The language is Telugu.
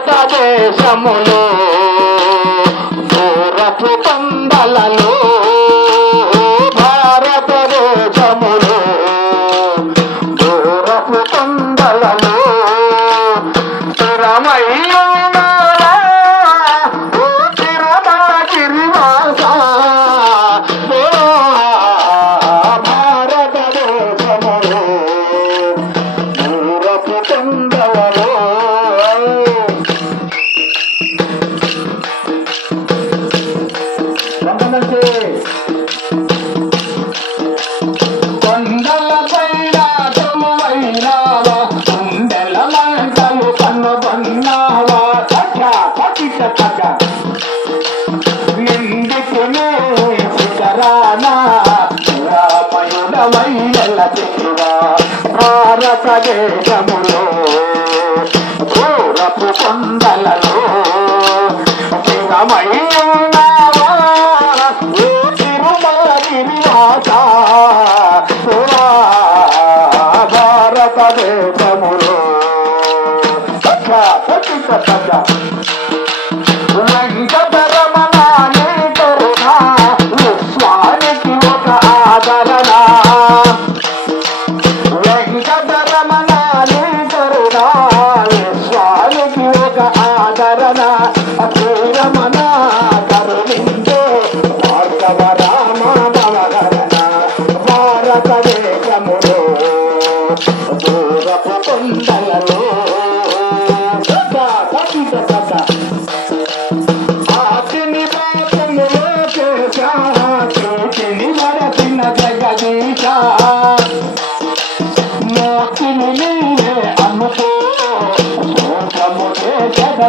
భారతదేశములో దూరపు కొండలలో భారతదేశములో దూరపు కొండలలో స్థిరమయ్యున్నారా ఓ తిరుమలగిరివాస భారతదేశములో దూరపు కొండలలో కొండల పైన తొలువైనావా కొండల మంటలు కనుగొన్నావా నిండుకునే శిఖరానా రామయుడమయ్యల చెరువా భారతదేశములో దూరపు కొండలలో స్థిరమయ్యున్నావా ఓ తిరుమలగిరివాస భారతదేశములో వెంకటరమణ నీ కరుణ విశ్వానికి ఒక ఆదరణ వెంకటరమణ నీ కరుణ విశ్వానికి ఒక ఆదరణ శ్రీరమణ కరుణించే భార్గవ రామ నవకరణ భారతదేశములో దూరపు కొండలలో ఆతిని పాపములో చేశా ప్రీతిని వరసిన జగదీశ మోతిని నీవే అనుకో శోకము చేసద